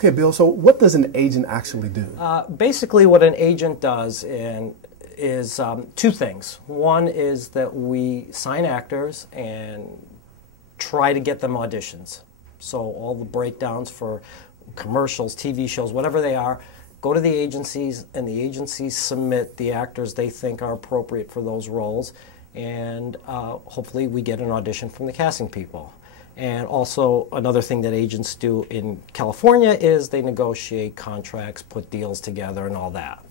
Okay, Bill, so what does an agent actually do? Basically what an agent does is two things. One is that we sign actors and try to get them auditions. So all the breakdowns for commercials, TV shows, whatever they are, go to the agencies, and the agencies submit the actors they think are appropriate for those roles, and hopefully we get an audition from the casting people. And also another thing that agents do in California is they negotiate contracts, put deals together, and all that.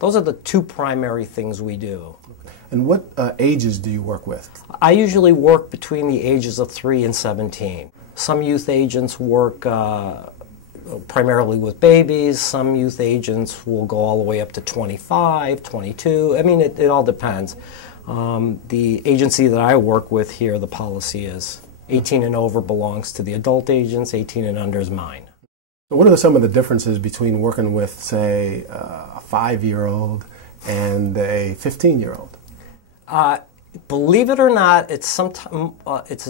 Those are the two primary things we do. Okay. And what ages do you work with? I usually work between the ages of 3 and 17. Some youth agents work primarily with babies. Some youth agents will go all the way up to 25, 22. I mean, it all depends. The agency that I work with here, the policy is 18 and over belongs to the adult agents, 18 and under is mine. What are some of the differences between working with, say, a 5-year-old and a 15-year-old? Believe it or not, it's a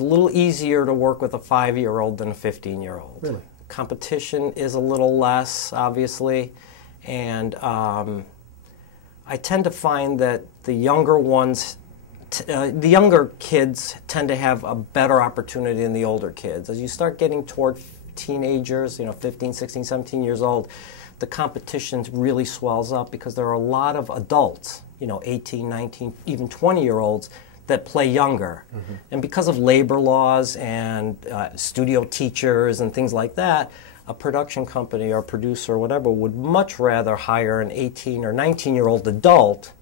little easier to work with a 5-year-old than a 15-year-old. Really? Competition is a little less, obviously, and I tend to find that the younger ones, the younger kids tend to have a better opportunity than the older kids. As you start getting toward teenagers, 15, 16, 17 years old, the competition really swells up because there are a lot of adults, 18, 19, even 20-year-olds that play younger. And because of labor laws and studio teachers and things like that, a production company or producer or whatever would much rather hire an 18 or 19-year-old adult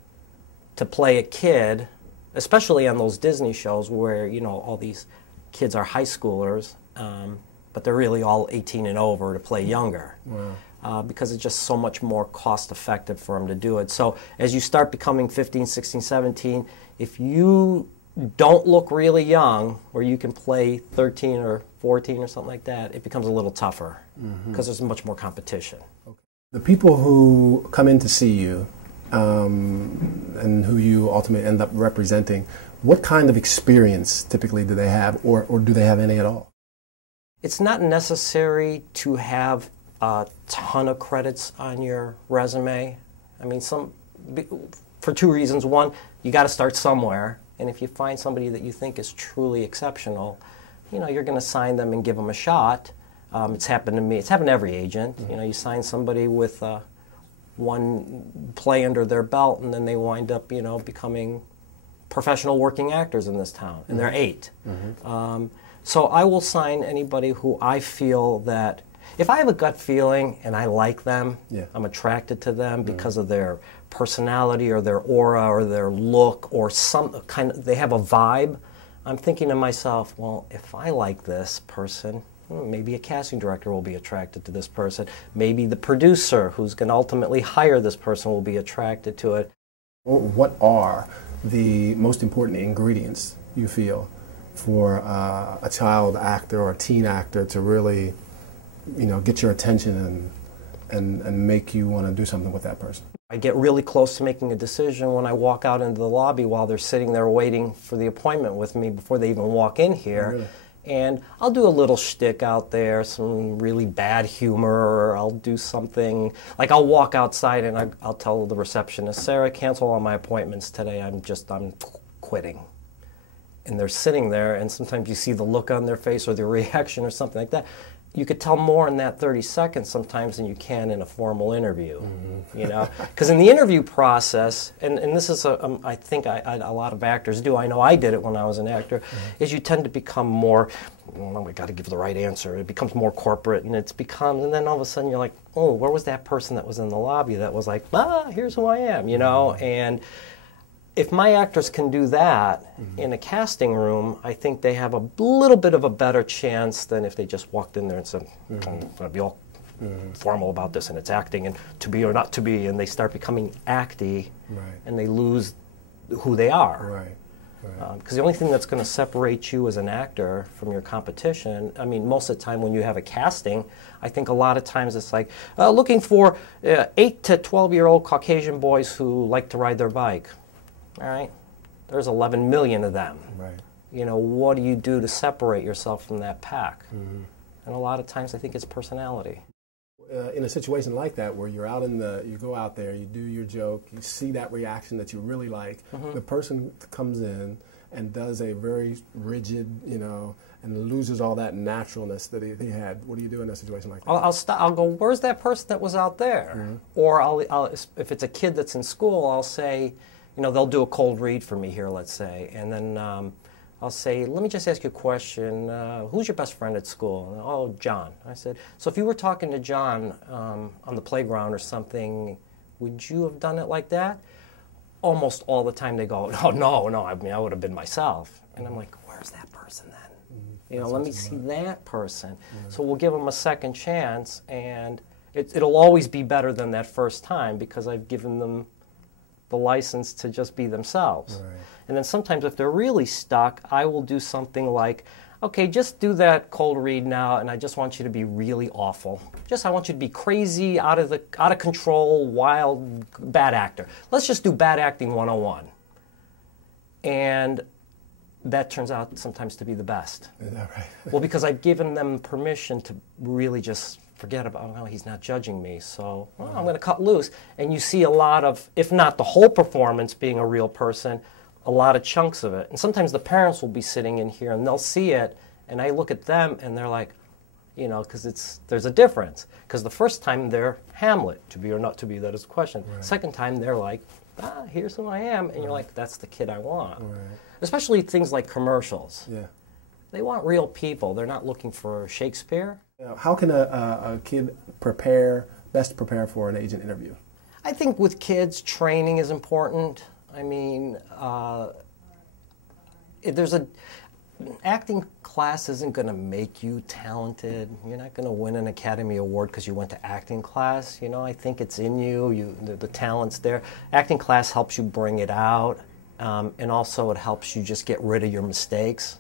to play a kid, especially on those Disney shows where, all these kids are high schoolers, but they're really all 18 and over to play younger. Wow. Because it's just so much more cost effective for them to do it. So as you start becoming 15, 16, 17, if you don't look really young, or you can play 13 or 14 or something like that, it becomes a little tougher because there's much more competition. Okay. The people who come in to see you and who you ultimately end up representing, what kind of experience typically do they have, or do they have any at all? It's not necessary to have a ton of credits on your resume. I mean, for two reasons. One, you got to start somewhere, and if you find somebody that you think is truly exceptional, you're going to sign them and give them a shot. It's happened to me. It's happened to every agent. You sign somebody with one play under their belt, and then they wind up, becoming professional working actors in this town, and they're 8. So I will sign anybody who I feel that, if I have a gut feeling and I like them, I'm attracted to them because of their personality or their aura or their look or some kind of, they have a vibe, I'm thinking to myself, well, if I like this person, maybe a casting director will be attracted to this person. Maybe the producer who's going to ultimately hire this person will be attracted to it. What are the most important ingredients, you feel, for a child actor or a teen actor to really, get your attention and make you want to do something with that person? I get really close to making a decision when I walk out into the lobby while they're sitting there waiting for the appointment with me before they even walk in here. Really? And I'll do a little shtick out there, some really bad humor, or I'll do something, like I'll walk outside and I'll tell the receptionist, Sarah, cancel all my appointments today, I'm quitting. And they're sitting there, and sometimes you see the look on their face or the reaction or something like that. You could tell more in that 30 seconds sometimes than you can in a formal interview, Because in the interview process, and this is, I think a lot of actors do, I know I did it when I was an actor, is you tend to become more, we got to give the right answer. It becomes more corporate, and and then all of a sudden you're like, oh, where was that person that was in the lobby that was like, here's who I am, And if my actors can do that in a casting room, I think they have a little bit of a better chance than if they just walked in there and said, I'm going to be all formal about this, and it's acting, and to be or not to be, and they start becoming acty, and they lose who they are. Because the only thing that's going to separate you as an actor from your competition, I mean, most of the time when you have a casting, I think a lot of times it's like, looking for 8 to 12-year-old Caucasian boys who like to ride their bike. All right, there's 11 million of them. What do you do to separate yourself from that pack? And a lot of times I think it's personality. In a situation like that, where you're out you go out there, you do your joke, you see that reaction that you really like, the person comes in and does a very rigid, and loses all that naturalness that he had. What do you do in a situation like that? I'll go, where's that person that was out there? Or if it's a kid that's in school, I'll say, they'll do a cold read for me here, let's say, and then I'll say, let me just ask you a question. Who's your best friend at school? Oh, John. I said, so if you were talking to John on the playground or something, would you have done it like that? Almost all the time they go, oh, no, I mean, I would have been myself. And I'm like, where's that person then? Let me see that person. So we'll give them a second chance, and it'll always be better than that first time because I've given them the license to just be themselves. Right. And then sometimes if they're really stuck, I will do something like, okay, just do that cold read now, and I just want you to be really awful. I want you to be crazy, out of control, wild, bad actor. Let's just do bad acting 101. And that turns out sometimes to be the best. Is that right? Well, because I've given them permission to really just forget about, oh, he's not judging me, so I'm going to cut loose. And you see a lot of, if not the whole performance being a real person, a lot of chunks of it. And sometimes the parents will be sitting in here and they'll see it, and I look at them and they're like, because there's a difference. Because the first time they're Hamlet, to be or not to be, that is the question. Right. Second time they're like, here's who I am, and you're like, that's the kid I want. Right. Especially things like commercials. Yeah. They want real people. They're not looking for Shakespeare. How can a kid best prepare for an agent interview? I think with kids, training is important. I mean, acting class isn't going to make you talented. You're not going to win an Academy Award because you went to acting class. I think it's in you. The talent's there. Acting class helps you bring it out, and also it helps you just get rid of your mistakes.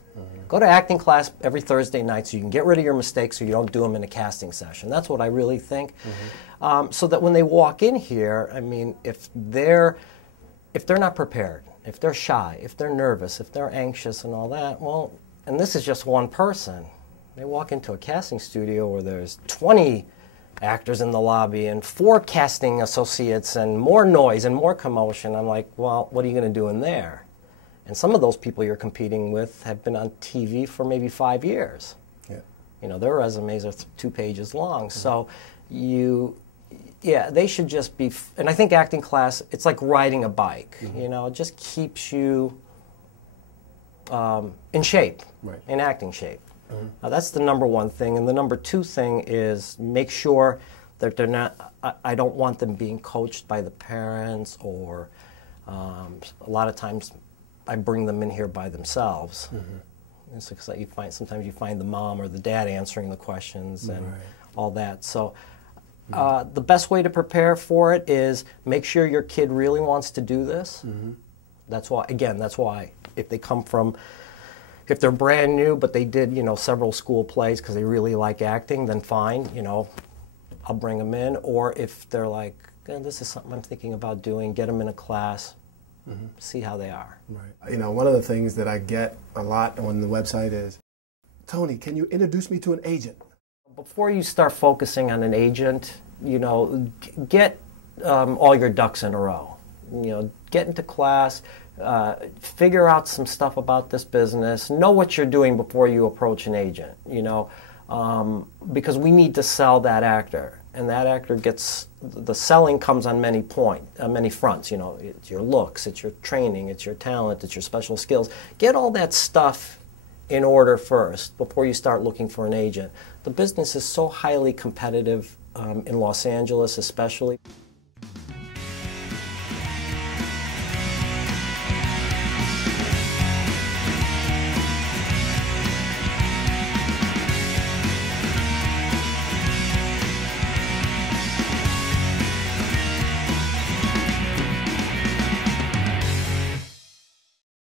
Go to acting class every Thursday night so you can get rid of your mistakes so you don't do them in a casting session. That's what I really think. So that when they walk in here, I mean, if they're not prepared, if they're shy, if they're nervous, if they're anxious and all that, well, and this is just one person. They walk into a casting studio where there's 20 actors in the lobby and 4 casting associates and more noise and more commotion. I'm like, well, what are you going to do in there? And some of those people you're competing with have been on TV for maybe 5 years. Yeah. Their resumes are 2 pages long. So they should just be, and I think acting class, it's like riding a bike. It just keeps you in shape, in acting shape. Now that's the number one thing. And the number 2 thing is make sure that they're not, I don't want them being coached by the parents, or a lot of times I bring them in here by themselves. It's because sometimes you find the mom or the dad answering the questions and all that. So the best way to prepare for it is make sure your kid really wants to do this. That's why if they're brand new but they did several school plays because they really like acting, then fine, I'll bring them in. Or if they're like, this is something I'm thinking about doing, get them in a class. See how they are. Right. One of the things that I get a lot on the website is, Tony, can you introduce me to an agent? Before you start focusing on an agent, get all your ducks in a row. Get into class, figure out some stuff about this business, know what you're doing before you approach an agent. Because we need to sell that actor. And that actor the selling comes on many fronts. It's your looks, it's your training, it's your talent, it's your special skills. Get all that stuff in order first before you start looking for an agent. The business is so highly competitive in Los Angeles especially.